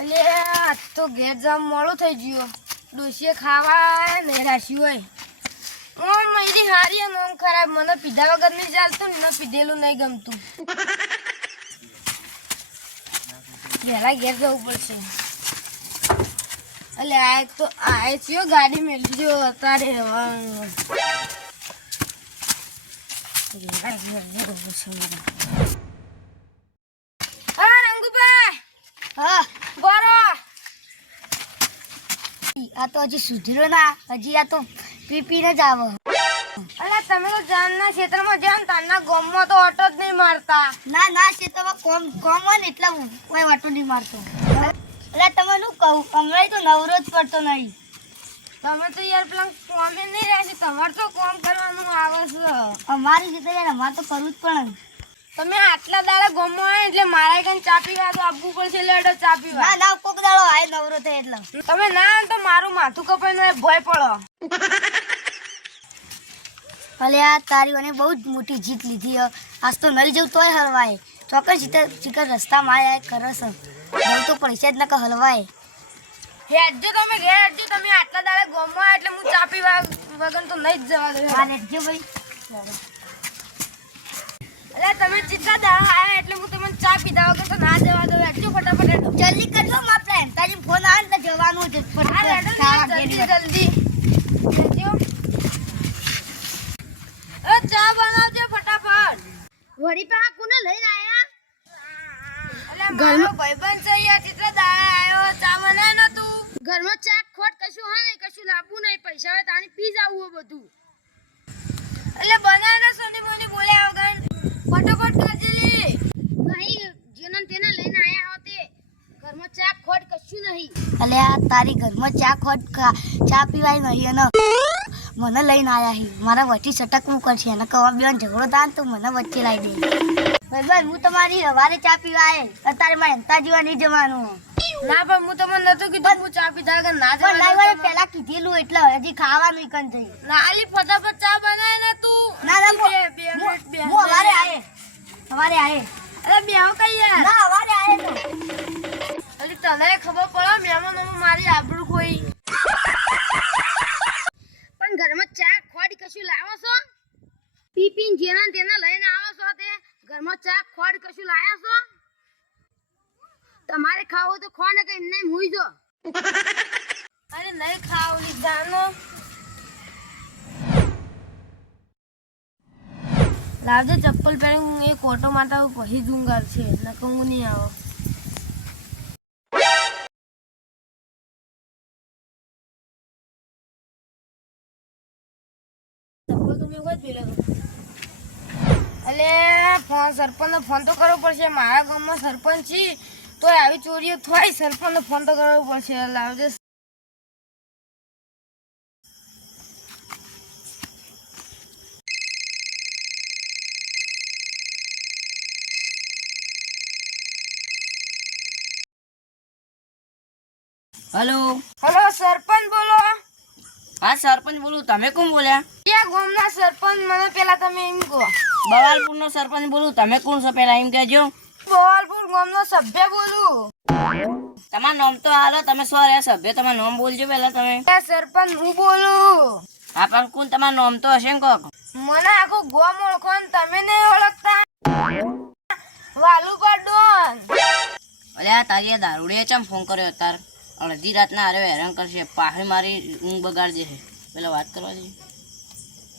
અલે આ તો ઘેર જમ મોડું થઈ ગયું. ડોસીએ ખાવા ને રાખ્યું હોય. ઓમ મારી હારી અને ઓમ ખરાબ. મને પીધા વગર નહીં ચાલતું ને પીધેલું નહીં ગમતું. વહેલા ઘેર જવું પડશે. અલે આ તો આ થયો ગાડી મેળવી જો અત્યારે વહેલા ઘેર જવું પડશે. હા રંગુભાઈ. હા બોરો. આ તો હજી સુધર્યો ના, હજી આ તો પીપીને જ આવે. અલા તમે તો જાનના ક્ષેત્રમાં જાન તારના ગામમાં તો ઓટો જ નહીં મારતા. ના ના ક્ષેત્રમાં કોમ હોય ને એટલે હું કોઈ વાટો નહીં મારતો. એટલે તમે શું કહું, હમણાં તો નવરો જ પડતો નહીં. તમે તો યાર પેલા કોમે નહીં રહેશે. તમારે તો કામ કરવાનું આવે છે. અમારી રીતે યાર અમારે તો કરવું જ પડે. તમે આટલા દાડા ગામમાં આવે એટલે મારા કઈ ચા પીવા તો આપવું પડશે. લેડો ચા પીવા. ના ના કોક દાડો આય નવરો થાય એટલે. તમે ના આવે તો મારું માથું કપાઈને ભય પડો. ભલે આ તારી મને બહુ જ મોટી જીત લીધી. આજ તો નહીં જવું તોય હલવાય. ચોક્કસ ચીકર રસ્તામાં આયા કરે છે. જવું તો પૈસા જ ના કે હલવાય. હેડજો તમે ઘેર હેડજો. તમે આટલા દાડા ગામમાં આવે એટલે હું ચા પીવા વગર તો નહીં જ જવા દઉં. હા રેડજો ભાઈ. એટલે તમે ચીટલા દાડા આવ્યા એટલે હું તમને ચા પીધા વગર તો ના જવા દઉં. હેડજો ફટાફટ હેડો. જલ્દી કરજો માપલે. તારી ફોન આવે ને જવાનું છે. હા હેડો ને જલ્દી જલ્દી. હેડજો. એ ચા બનાવજો ફટાફટ. વળી પા કોને લઈને આયા? એટલે મારો ભાઈબંધ છે યાર. ચીટલા દાડા આવ્યો ચા બનાય ન તું. ઘરમાં ચા ખોટ કશું હા નહીં, કશું લાવવું નહીં. પૈસા હોય તાણી પી જાવું બધું. એટલે બનાય ને સોની મોની બોલ્યા વગર ફટાફટ કરજે લે. નહીં જેને તેને લઈને આયા હોતે. ઘરમાં ચા ખોટ કશું નહીં. અલે આ તારી ઘરમાં ચા ખોટ ચા પીવાય નહીં અને મને લઈને આયા હી. મારા વચ્ચે સટકવું કરશે અને કવા બેન ઝઘડો થાય ને તો મને વચ્ચે લાવી દે. ભાઈ હું તમારી હવારે ચા પીવા આયે. અત્યારે મારે હંતા જીવા નહીં જવાનું. ના પણ હું તમને નતું કીધું હું ચા પીધા વગર ના પણ જવા લાઈ દઉં. પેલા કીધેલું એટલે હજી ખાવાનું ઈકન થઈ. ના આલી ફટાફટ ચા બનાય ને તું. ના ના બે મિનિટ બે. હું હવારે આયે. હવારે આયે. અરે બેહો કઈ યાર. ના હવારે આયે તો. અલી તને ખબર પડે મહેમાનોમાં મારી આબરૂ કોઈ. પણ ઘરમાં ચા ખોડી કશું લાવો છો? પીપીન જેના તેના લઈને આવો છો તે ઘરમાં ચા ખોડ કશું લાયા છો? તમારે ખાવો તો ખો ને કઈ એમને હુઈ જો. અરે નહીં ખાવ લીધાનો. લાવજે ચપ્પલ પહેરી. હું એક ઓટો માટે પછી જુંગાર છે નકર હું નહીં આવો. ચપ્પલ તો મેં કોઈ જ પહેર્યો. અલે સરપંચનો ફોન તો કરવો પડશે. મારા ગામમાં સરપંચ છે તો આવી ચોરીઓ થાય. સરપંચનો ફોન તો કરવો પડશે. લાવજે. હેલો. હેલો સરપંચ બોલો. હા સરપંચ બોલું. તમે કોણ બોલ્યા? ક્યાં ગામના સરપંચ? મને પેલા તમે એમ કહો. બવાલપુર નો સરપંચ બોલું. તમે કોણ છો પેલા એમ કહેજો. બોલપુર ગામનો સભ્ય બોલું. તમારું નામ તો હાલો. તમે શું રહ્યા સભ્ય? તમારું નામ બોલજો પેલા તમે. સરપંચ હું બોલું. હા પણ કોણ તમારું નામ તો હશે ને કોક? મને આખું ગામ ઓળખો ને તમે નહીં ઓળખતા. વાલુપા ડોન. અલે આ તારી આ દારૂડીએ ચમ ફોન કર્યો તાર? અડધી રાતના હારે હેરાન કરશે. પાહે મારી ઊંઘ બગાડ દેશે. પેલા વાત કરવા દે.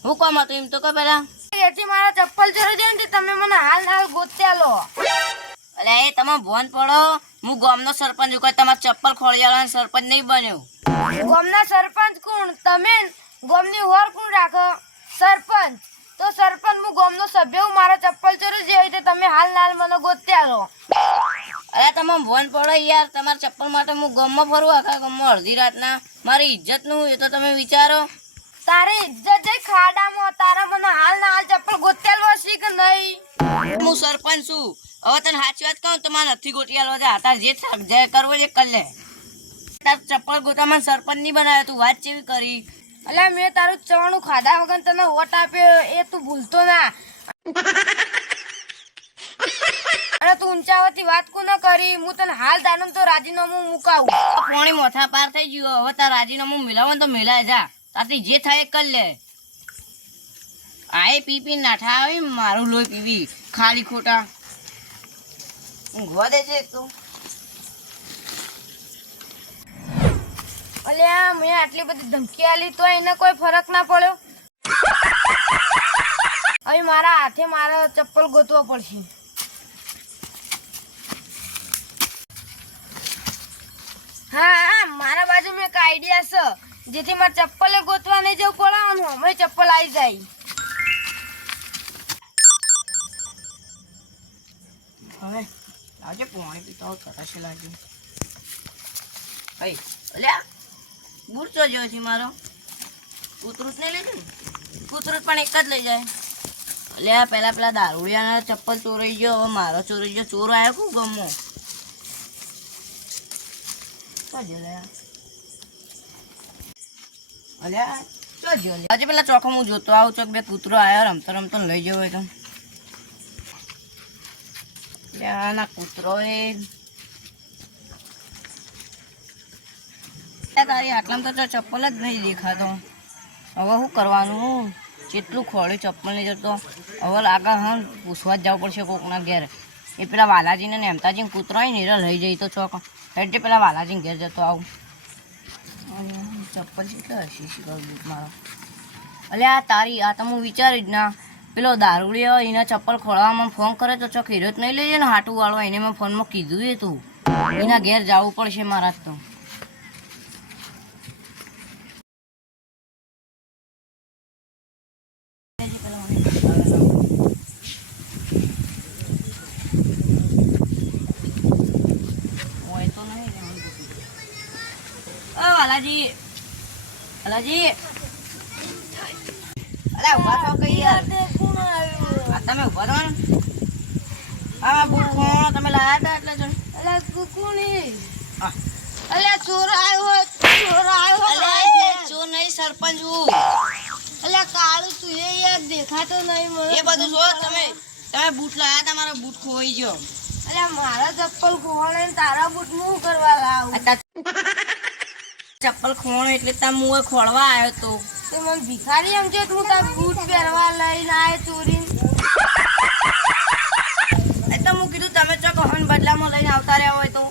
હું કામ હતું એમ તો કહો પેલા. એથી મારા ચપ્પલ ચોરી જાય ને તમે મને હાલ ગોત્યા લો. અલે એ તમે ભોન પડો. હું ગામનો સરપંચ કોઈ તમારા ચપ્પલ ખોળિયાળો સરપંચ નહીં બન્યો. ગામના સરપંચ કોણ? તમે ગામની ઓર કોણ રાખો? સરપંચ. તો સરપંચ હું ગામનો સભ્ય હું. મારા ચપ્પલ ચોરી જાય તો તમે હાલ મને ગોત્યા લો. અરે તમે ભોન પડો યાર. તમારા ચપ્પલ માટે હું ગામમાં ફરું આખા ગામમાં અડધી રાતના. મારી ઇજ્જત નું એ તો તમે વિચારો. તારી ઇજ્જત જઈ ખાડામાં. તારા મને હાલ ચપ્પલ ગોત્યાલો હશે કે નહીં? હું સરપંચ છું. હવે તને સાચી વાત કહું તો મારે નથી ગોટિયાલો છે. તાર જે કરવો છે કરી લે. તાર ચપ્પલ ગોતામાં સરપંચ નહીં બનાવ્યો. તું વાત કેવી કરી? અલ્યા મેં તારું ચવાણું ખાધા વગર તને વોટ આપ્યો એ તું ભૂલતો ના. અને તું ઊંચાવાથી વાત કો ન કરી હું તને હાલ દાનમ તો રાજીનામું મુકાવું. પોણી મોથા પાર થઈ ગયું હવે તાર રાજીનામું મિલાવો ને તો મિલાય જા તાથી જે થાય એ કરી લે આય પી નાઠા આવી મારું લોહી પીવી ખાલી ખોટા ઊંઘવા દે છે એક તો અલ્યા મેં આટલી બધી ધમકી આલી તો એને કોઈ ફરક ના પડ્યો. હવે મારા હાથે મારા ચપ્પલ ગોતવા પડશે. હા મારા બાજુ મેં એક આઈડિયા છે જેથી મારે ચપ્પલે ગોતવા નહીં જવું પડે અને હમણાં ચપ્પલ આવી જાય. હવે લાવજે પાણી પીતા હોય કટાશે લાગે ભાઈ અલ્યા બૂટ તો જો છે મારો કૂતરું જ નહીં લેજે ને કૂતરું પણ એક જ લઈ જાય અલ્યા પેલા દારૂડિયાના ચપ્પલ ચોરાઈ ગયો હવે મારો ચોરાઈ ગયો ચોર આવ્યો ખૂબ ગમો અલ્યા તો જો હજી પેલા ચોખો હું જોતો આવું ચોક બે કૂતરો આવ્યો રમતો રમતો લઈ જવો હોય તો ના કૂતરો એ તારી આટલામાં તો ચપ્પલ જ નહીં દેખાતો હવે શું કરવાનું જેટલું ખોળ્યું ચપ્પલ નહીં જતો હવે લાગે હા પૂછવા જ જવું પડશે કોકના ઘેર એ પેલા વાલાજીને ને હેમતાજીને કૂતરો હોય ને એ લઈ જઈ તો ચોક એટલે પેલા વાલાજીને ઘેર જતો આવું ચપ્પલ કેટલા હશે મારો અલ્યા તારી આ તો હું વિચારી જ ના પેલો દારૂડિયો એના ચપ્પલ ખોળવામાં ફોન કરે તો ચોક હીરો જ નહીં લઈ જાય ને હાટું વાળો એને મેં ફોનમાં કીધું એ તું એના ઘેર જવું પડશે મારા તો વાલાજી વાલાજી અરે ઉભા થો કઈ યાર આ તમે ઉભા થો ને આ બુક કોણ તમે લાયા હતા એટલે જો અલ્યા કુકુણી હા અલ્યા ચોર આવ્યો ચોર નહીં સરપંચ હું અલ્યા કાળું તું એ યાર દેખાતો નહીં મને. એ બધું જો તમે બૂટ લાયા હતા મારો બૂટ ખોઈ ગયો અલ્યા મારા ચપ્પલ ખોવાણે ને તારા બૂટ હું કરવા લાવું. ચપ્પલ ખોણ એટલે તમે મુએ ખોળવા આવ્યો તો તે મને ભિખારી એમ છે તું તાર બૂટ પહેરવા લઈને આય ચોરી. એ તો હું કીધું તમે ચોક હન બદલામાં લઈને આવતા રહ્યા હોય તો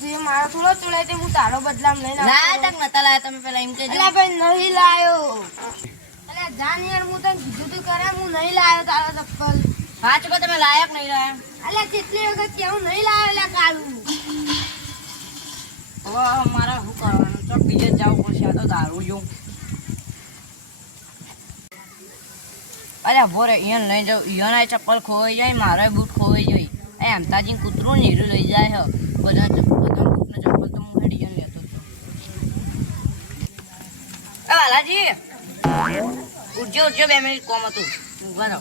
તું મારો થોડો ચોરાય તે હું તારો બદલામાં લઈને લાયા તક નતા લાયા તમે પેલા એમ કેજો અલ્યા ભાઈ નહીં લાયો. અલ્યા જાન યાર હું તને કીધું તું કરે હું નહીં લાયો તારો ચપ્પલ. હા ચકો તમે લાયક નહીં લાયા અલ્યા કેટલી વખત કેવું નહીં લાયો અલ્યા કાળું. હવે મારે શું કરવાનું ચોક બીજે જ જવું પડશે આ તો દારૂ જો અરે ભોરે અહીંયા લઈ જાઉં અહીંયાના ચપ્પલ ખોવાઈ જાય મારો બૂટ ખોવાઈ જાય એ હેમતાજી કૂતરું નીરું લઈ જાય છે બધા બૂટના ચપ્પલ તો હું હેડી જઈને લેતો હતો વાલાજી ઉઠજો 2 મિનિટ કોમ હતું ઊંઘવા દો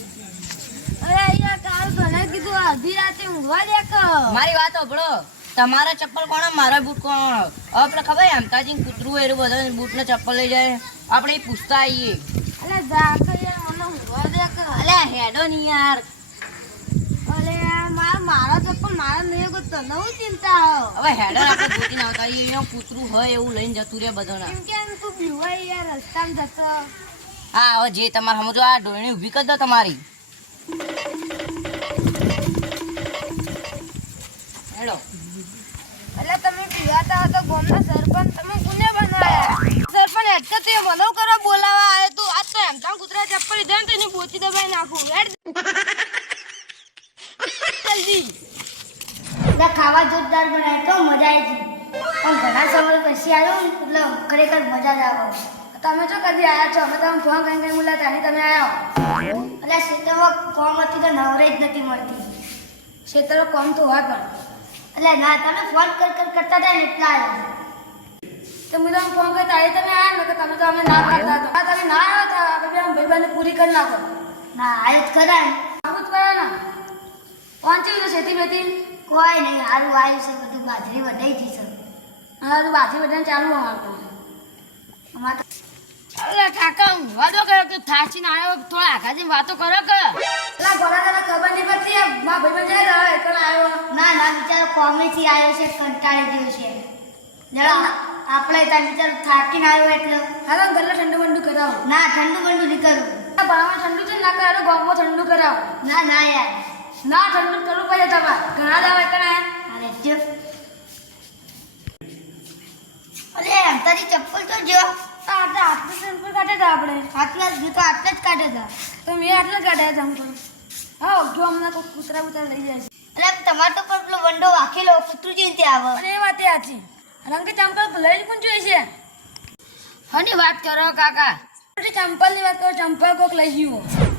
અરે યાર કાળું તને કીધું અડધી રાતે ઊંઘવા દે કે. મારી વાત સાંભળો તમારા ચપ્પલ કોણ મારા બૂટ કોણ આપણે ખબર હેમતાજી કૂતરું એરું બધા બૂટના ચપ્પલ લઈ જાય આપણે એ પૂછતા આવીએ અલ્યા જા કે યાર મને ઊંઘવા દે કે. અલ્યા હેડો ની યાર અલ્યા મારા ચપ્પલ મારા નહીં કોઈ તને હું ચિંતા હો. હવે હેડો આપણે ગોતીને આવતા આવીએ અહીંયા કૂતરું હોય એવું લઈને જતું રહે બધાના એમ કે તું બીવાય યાર રસ્તામાં જતો. હા હવે જે તમારે સમજો આ ડોયણી ઊભી કરી દો તમારી હેડો એટલે તમે પીવાતા હો તો ગામના સરપંચ તમે કોને બનાયા? સરપંચ એટલે તે મને કરવા બોલાવા આવ્યો તું. આજ તો હેમતા કૂતરા ચપ્પલ લીધા ને તેની બોચી દબાઈ નાખું. હેડ જલ્દી. એટલે ખાવા જોરદાર બનાય તો મજા આવી ગઈ પણ ઘણા સમય પછી આવ્યો ને એટલે ખરેખર મજા જ આવે. તમે તો કદી આયા છો? અમે તમે ફોન કરીને બોલાતા નહીં તમે આયા. એટલે ક્ષેત્રમાં કોમ હતી તો નવરેજ નથી મળતી. ક્ષેત્રો કોમ તો હોય પણ એટલે ના તમે ફોન કરતા હતા ને એટલા આવ્યો. તો હું તમે ફોન કરી તારી તમે આયા ને કે તમે તો અમે ના કરતા હતા. આ તમે ના આવ્યા હતા આપણે બે ભાઈબંધને પૂરી કરી નાખો. ના આવ્યો જ ખરા ને. આવું જ કરે ને. પહોંચ્યું છે ખેતી બેતી? કોઈ નહીં સારું આવ્યું છે બધું બાજરી વધાઈ ગઈ છે. હા તો બાજી બધાને ચાલુ અમારતો. અમારે તો અરે કાકા વાતો કરો કે થાચીને આવ્યો થોડા આઘાજી વાતો કરો કે. પેલા ઘોડા તને ખબર નહીં પડતી મા ભાઈબંધ જાય કોમેથી આવ્યો છે કંટાળી ગયો છે જરા આપણે ત્યાં બિચારો થાકીને આવ્યો એટલે હાલો ગલ્લો ઠંડુ બંડુ કરાવો ના ઠંડુ બંડુ નહીં કરું ભણવામાં ઠંડુ છે ના કરાવો ગામમાં ઠંડુ કરાવો ના ના યાર ના ઠંડુ કરવું પડે તમારે ઘણા દાવા કરાય અરે જો અરે તારી ચપ્પલ તો જો આટલા આટલું સિમ્પલ કાઢે હતા આપણે આટલા જ તો આટલા જ કાઢે હતા તો મેં આટલા કાઢ્યા હતા હું તો હા જો હમણાં કોઈ કૂતરા બૂતરા લઈ જાય છે અરે તમારે તો પણ પેલો વંડો વાકેલો કૂતરું જઈને ત્યાં આવે અને એ વાત યાદ છે રંગે ચંપલ લઈ પણ જોઈએ છે હની વાત કરો કાકા ચંપલની વાત કરો ચંપલ કોક લઈ ગયું